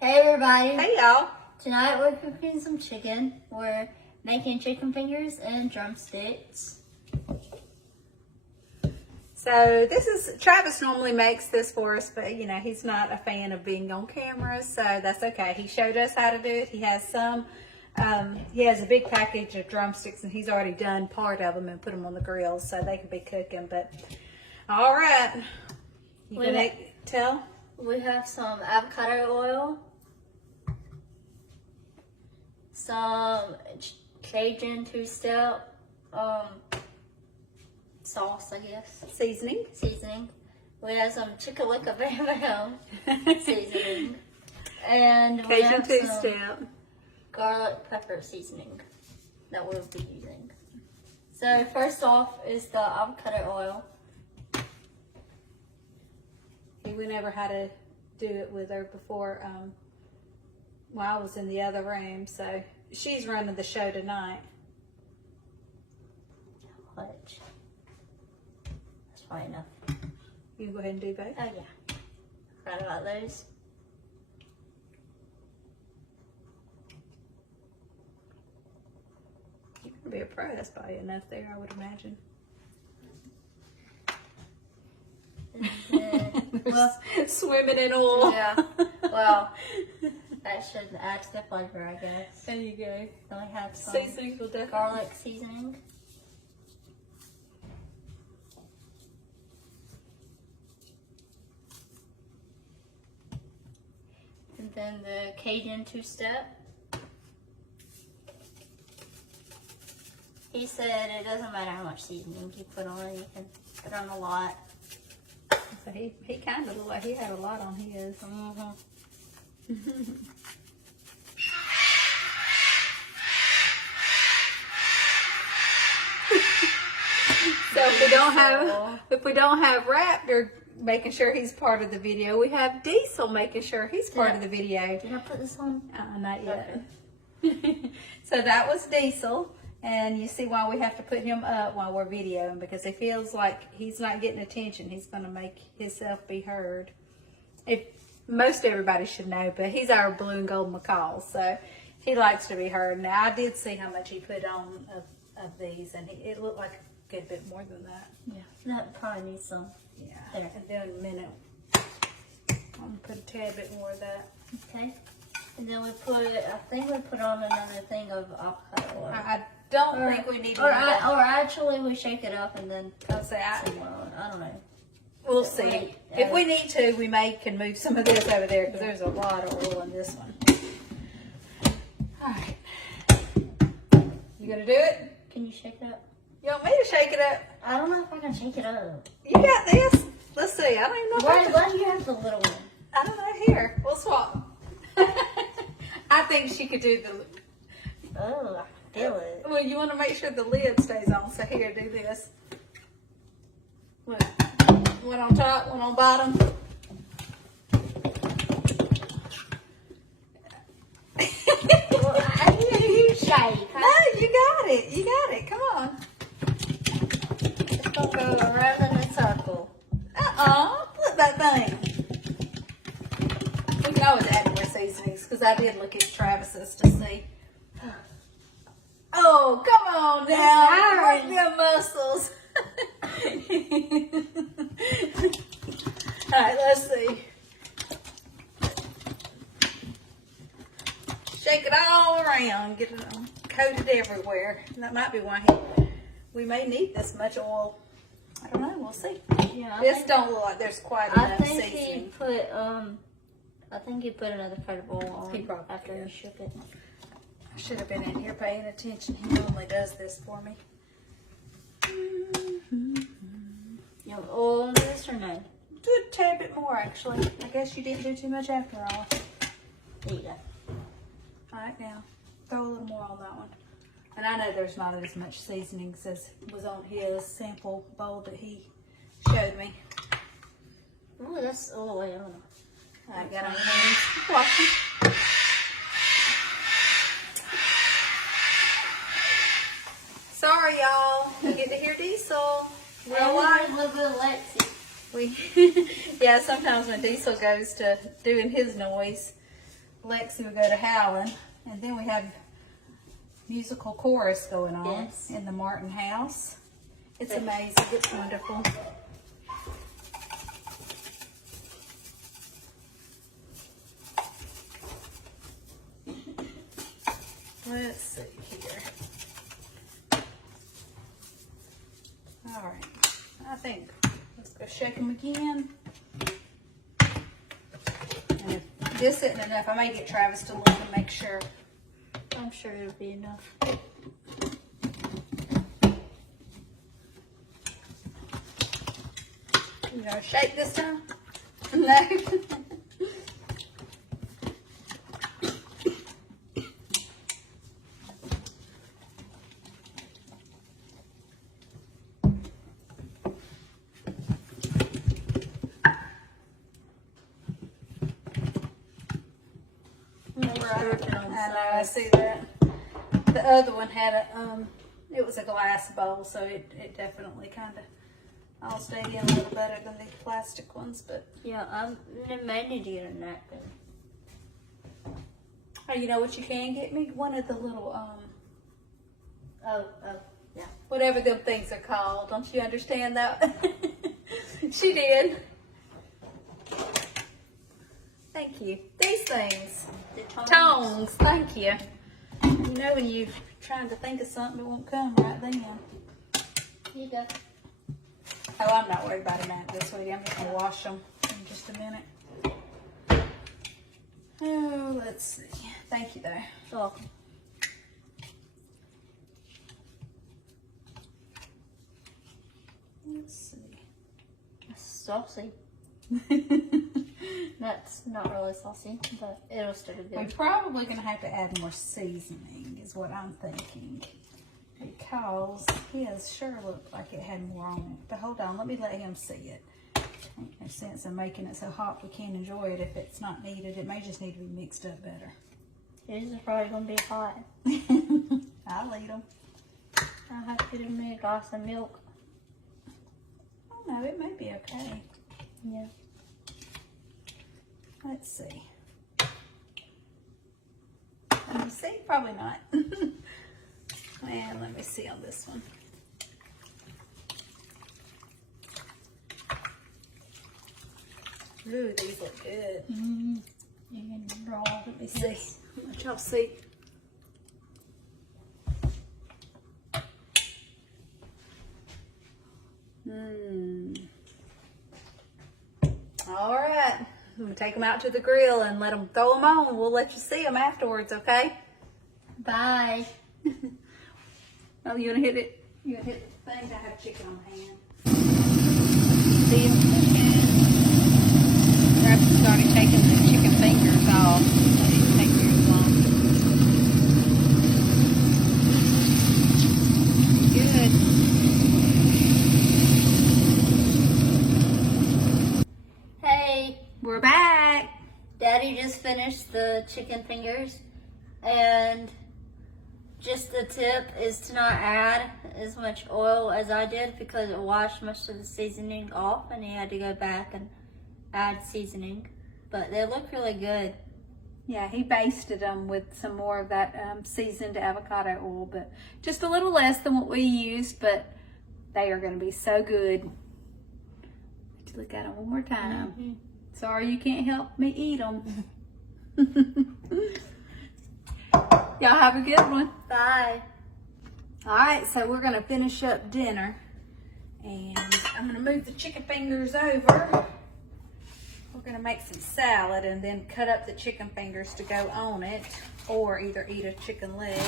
Hey everybody. Hey y'all. Tonight we're cooking some chicken. We're making chicken fingers and drumsticks. So this is, Travis normally makes this for us, but you know, he's not a fan of being on camera, so that's okay. He showed us how to do it. He has he has a big package of drumsticks and he's already done part of them and put them on the grill so they can be cooking, but all right. You gonna tell? We have some avocado oil, some Cajun two-step sauce, I guess. Seasoning. We have some Chickalika Bam seasoning. And we Cajun have two-step. some garlic pepper seasoning that we'll be using. So first off is the avocado oil. We never had to do it with her before while I was in the other room, so she's running the show tonight. Much. That's fine enough. You can go ahead and do both. Oh yeah. Forgot about those. You're gonna be a pro. That's probably enough there, I would imagine. Well, swimming in oil. yeah. Well, that should add to the flavor, I guess. There you go. Then we have some Seasonings will definitely. garlic seasoning. And then the Cajun two-step. He said it doesn't matter how much seasoning you put on it, you can put on a lot. So he kind of looked like he had a lot on his. So if we don't have Raptor making sure he's part of the video, we have Diesel making sure he's part of the video. Did I put this on? Not yet. Okay. So that was Diesel. And you see why we have to put him up while we're videoing, because he feels like he's not getting attention. He's going to make himself be heard. If most everybody should know, but he's our blue and gold Macaw, so he likes to be heard. Now, I did see how much he put on of these, and it looked like a good bit more than that. Yeah, that probably needs some. Yeah, there. And then in a minute, I'm going to put a tad bit more of that. Okay. And then I think we put on another thing of avocado oil. I don't think we need to. Or actually, we shake it up and then I'll say I don't know. We'll see. If we need to, we can move some of this over there because there's a lot of oil in this one. All right. You gonna do it? Can you shake it up? You want me to shake it up? I don't know if I can shake it up. You got this? Let's see. I don't even know. Why do you have the little one? I don't know. Here, we'll swap. I think she could do the. Oh, I feel it. Well, you want to make sure the lid stays on. So here, do this. Look, one on top, one on bottom. Well, I hear you shake. No, you got it. You got it. Come on. It's gonna go around in a circle. Flip that thing. We can always add more seasonings because I did look at Travis's to see. Oh, come on now. Work your muscles. All right, let's see. Shake it all around. Get it coated everywhere. And that might be why we may need this much oil. I don't know. We'll see. Yeah, This don't look like there's quite enough seasoning. I think he put another part of oil on He probably after did. he shook it. I should have been in here paying attention. He normally does this for me. You have oil in this or no? Do a tad bit more, actually. I guess you didn't do too much after all. There you go. All right, now throw a little more on that one. And I know there's not as much seasonings as was on his sample bowl that he showed me. Oh, that's all the way on. I got on hands. Watch them. Sorry, y'all. You get to hear Diesel. Real life, a little bit of Lexi. Yeah, sometimes when Diesel goes to doing his noise, Lexi will go to howling, and then we have musical chorus going on Yes. in the Martin house. It's amazing. It's wonderful. Let's see here. All right. I think let's go shake them again. And if this isn't enough, I may get Travis to look and make sure. I'm sure it'll be enough. You gonna shake this time? No. I know, I see that. The other one had a, it was a glass bowl, so it definitely kind of all stayed in a little better than these plastic ones, but. Yeah, I may need to get a napkin. Oh, you know what you can get me? One of the little, Oh, yeah. whatever them things are called. Don't you understand that? She did. Thank you. These things. The Tongs. Thank you. You know when you're trying to think of something, it won't come right then. Here you go. Oh, I'm not worried about them out this week. I'm just going to wash them in just a minute. Oh, let's see. Thank you, though. You're welcome. Let's see. It's saucy. That's not really saucy, but it'll still be We're good. probably going to have to add more seasoning, is what I'm thinking. Because his sure looked like it had more on it. But hold on, let me let him see it. Ain't no sense in making it so hot we can't enjoy it if it's not needed. It may just need to be mixed up better. These are probably going to be hot. I'll eat them. I'll have to give me a glass of milk. Oh no, it may be okay. Yeah. Let's see. Let me see, probably not. And let me see on this one. Ooh, these look good. Mm-hmm. You can draw. Let me see. Let y'all see. All right. I'm going to take them out to the grill and let them throw them on. We'll let you see them afterwards, okay? Bye. Oh, you want to hit it? You want to hit the thing? I have chicken on my hand. See you. Travis started taking the chicken fingers off. That didn't take very long. Good. Hey, We're back. Daddy just finished the chicken fingers, and just the tip is to not add as much oil as I did because it washed most of the seasoning off, and he had to go back and add seasoning. But they look really good. Yeah, he basted them with some more of that seasoned avocado oil, but just a little less than what we used, but they are going to be so good. Let's look at them one more time. Mm-hmm. Sorry you can't help me eat them. Y'all have a good one. Bye. All right, so we're going to finish up dinner, and I'm going to move the chicken fingers over. We're going to make some salad and then cut up the chicken fingers to go on it, or either eat a chicken leg.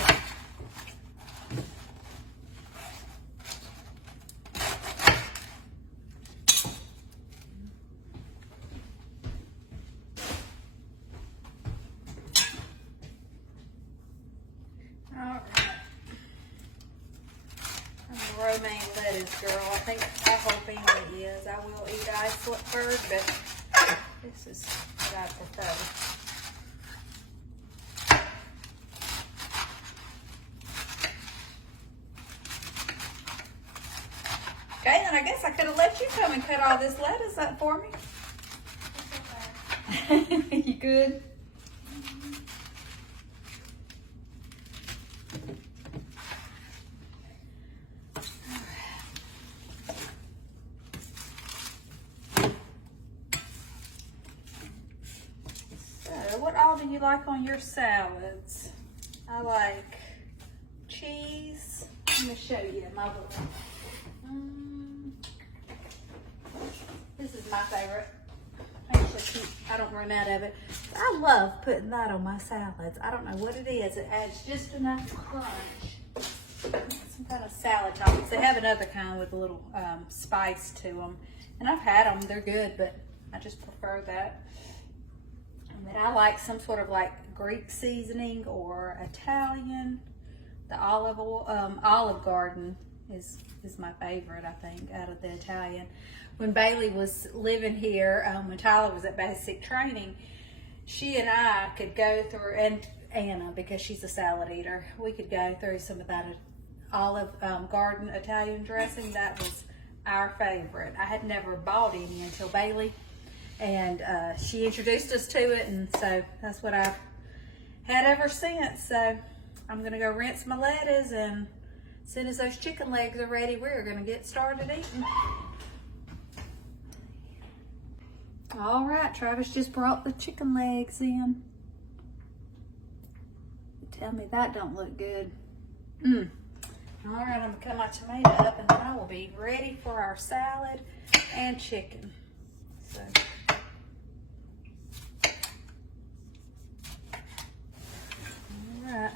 All right. I'm a romaine lettuce girl. I think our whole family is. I will eat iceberg, but this is what I prefer. Okay, then I guess I could have let you come and cut all this lettuce up for me. You good? So, what all do you like on your salads? I like cheese. Let me show you my little. This is my favorite. I don't run out of it. I love putting that on my salads. I don't know what it is. It adds just enough crunch. Some kind of salad toppings. They have another kind with a little spice to them. And I've had them. They're good, but I just prefer that. And then I like some sort of like Greek seasoning or Italian. The Olive Garden is my favorite, I think, out of the Italian. When Bailey was living here, when Tyler was at basic training, she and I could go through, and Anna, because she's a salad eater, we could go through some of that Olive Garden Italian dressing. That was our favorite. I had never bought any until Bailey, and she introduced us to it, and so that's what I've had ever since. So I'm gonna go rinse my lettuce, and as soon as those chicken legs are ready, we're gonna get started eating. All right, Travis just brought the chicken legs in. Tell me that don't look good. All right, I'm gonna cut my tomato up, and then I will be ready for our salad and chicken. So. All right.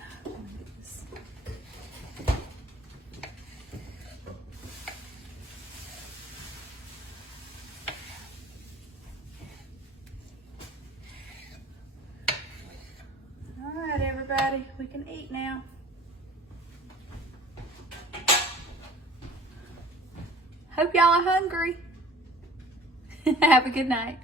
Everybody, we can eat now. Hope y'all are hungry. Have a good night.